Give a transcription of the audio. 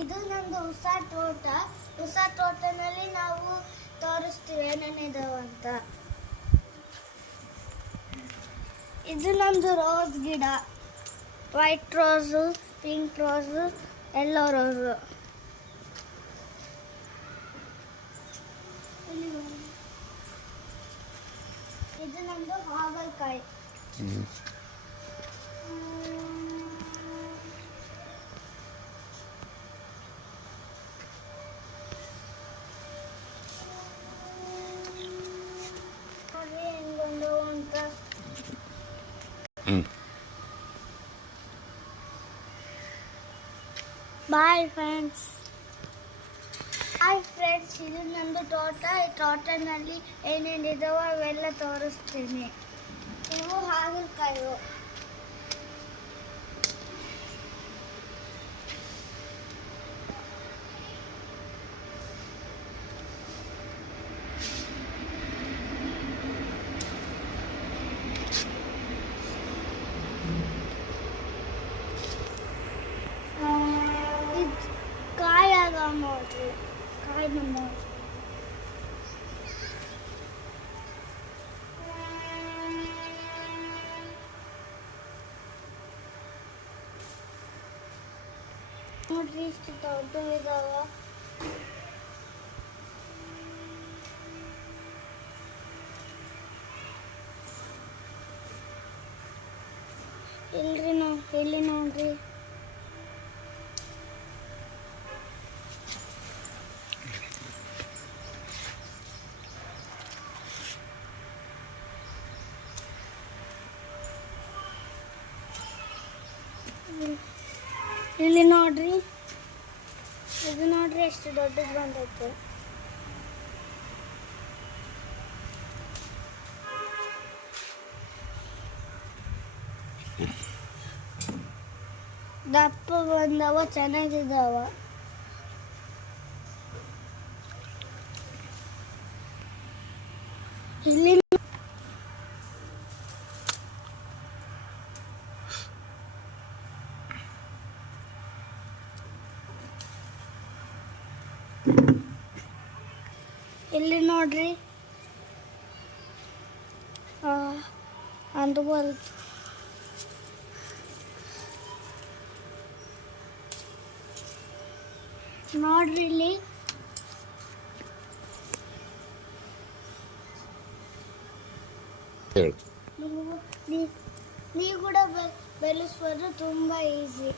ಇದು ನಮ್ದು ಹೊಸ ತೋಟ. ಹೊಸ ತೋಟನಲ್ಲಿ ನಾವು ತೋರಿಸ್ತೀವಿ ಏನೇನಿದಾವ ಅಂತ. ಇದು ನಮ್ದು ರೋಸ್ ಗಿಡ. White rose, pink rose, yellow rose. ಇದು ನಮ್ದು ಹಾಗಲಕಾಯಿ. Bye friends. ಇದು ನಂದು ತೋಟ. ಈ ತೋಟನಲ್ಲಿ ಏನೇನಿದಾವ ಅವೆಲ್ಲ ತೋರಿಸ್ತೀನಿ. ಇವು ಹಾಗಲಕಾಯಿ. ಕಾಯಿ ಅದಾವ ನೋಡ್ರಿ. ಕಾಯಿ ಬಂದಾವ. ನೋಡ್ರಿ ಇಷ್ಟು ದೊಡ್ಡವಿದಾವ. ಇಲ್ಲಿ ನೋಡ್ರಿ. ಇಲ್ಲಿ ನೋಡ್ರಿ. ಇದು ನೋಡ್ರಿ ಎಷ್ಟು ದೊಡ್ಡದು ಬಂದೈತೆ. ದಪ್ಪ ಬಂದವ, ಚೆನ್ನಾಗಿದ್ದಾವ. ಇಲ್ಲಿ ಇಲ್ಲಿ ನೋಡ್ರಿ. ಅಂದು ನೋಡ್ರಿ ಇಲ್ಲಿ. ನೀವು ಕೂಡ ಬೆಳೆಸೋದು ತುಂಬಾ ಈಸಿ.